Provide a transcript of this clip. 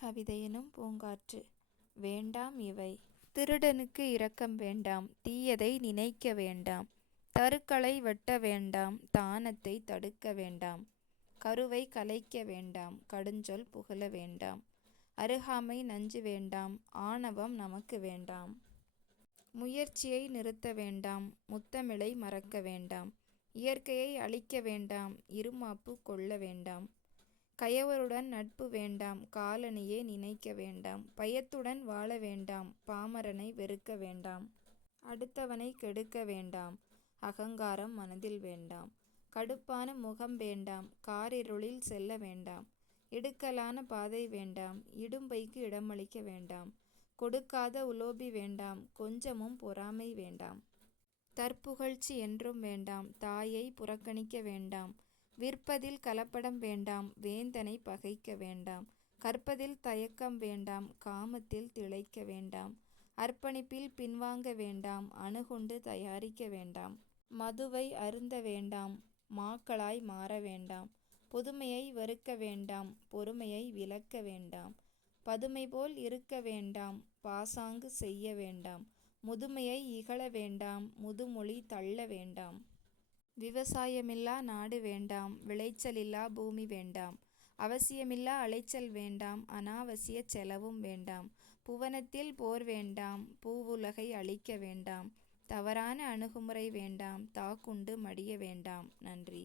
கவிதையெனும் பூங்காற்று. வேண்டாம் இவை. திருடனுக்கு இரக்கம் வேண்டாம், தீயதை நினைக்க வேண்டாம், தருக்களை வெட்ட வேண்டாம், தானத்தை தடுக்க வேண்டாம், கருவை கலைக்க வேண்டாம், கடுஞ்சொல் புகழ வேண்டாம், அருகாமை நஞ்சு வேண்டாம், ஆணவம் நமக்கு வேண்டாம், முயற்சியை நிறுத்த வேண்டாம், முத்தமிழை மறக்க வேண்டாம், இயற்கையை அழிக்க வேண்டாம், இருமாப்பு கொள்ள வேண்டாம், கயவருடன் நட்பு வேண்டாம், காலணியே நினைக்க வேண்டாம், பயத்துடன் வாழ வேண்டாம், பாமரனை வெறுக்க வேண்டாம், அடுத்தவனை கெடுக்க வேண்டாம், அகங்காரம் மனதில் வேண்டாம், கடுப்பான முகம் வேண்டாம், காரிருளில் செல்ல வேண்டாம், இடுக்கலான பாதை வேண்டாம், இடும்பைக்கு இடமளிக்க வேண்டாம், கொடுக்காத உலோபி வேண்டாம், கொஞ்சமும் பொறாமை வேண்டாம், தற்புகழ்ச்சி என்றும் வேண்டாம், தாயை புறக்கணிக்க வேண்டாம், விற்பதில் கலப்படம் வேண்டாம், வேந்தனை பகைக்க வேண்டாம், கற்பதில் தயக்கம் வேண்டாம், காமத்தில் திளைக்க வேண்டாம், அர்ப்பணிப்பில் பின்வாங்க வேண்டாம், அணுகுண்டு தயாரிக்க வேண்டாம், மதுவை அருந்த வேண்டாம், மாக்களாய் மாற வேண்டாம், புதுமையை வெறுக்க வேண்டாம், பொறுமையை விலக்க வேண்டாம், பதுமை போல் இருக்க வேண்டாம், பாசாங்கு செய்ய வேண்டாம், முதுமையை இகழ வேண்டாம், முதுமொழி தள்ள வேண்டாம், விவசாயமில்லா நாடு வேண்டாம், விளைச்சலில்லா பூமி வேண்டாம், அவசியமில்லா அலைச்சல் வேண்டாம், அனாவசிய செலவும் வேண்டாம், புவனத்தில் போர் வேண்டாம், பூவுலகை அழிக்க வேண்டாம், தவறான அணுகுமுறை வேண்டாம், தாக்குண்டு மடிய வேண்டாம். நன்றி.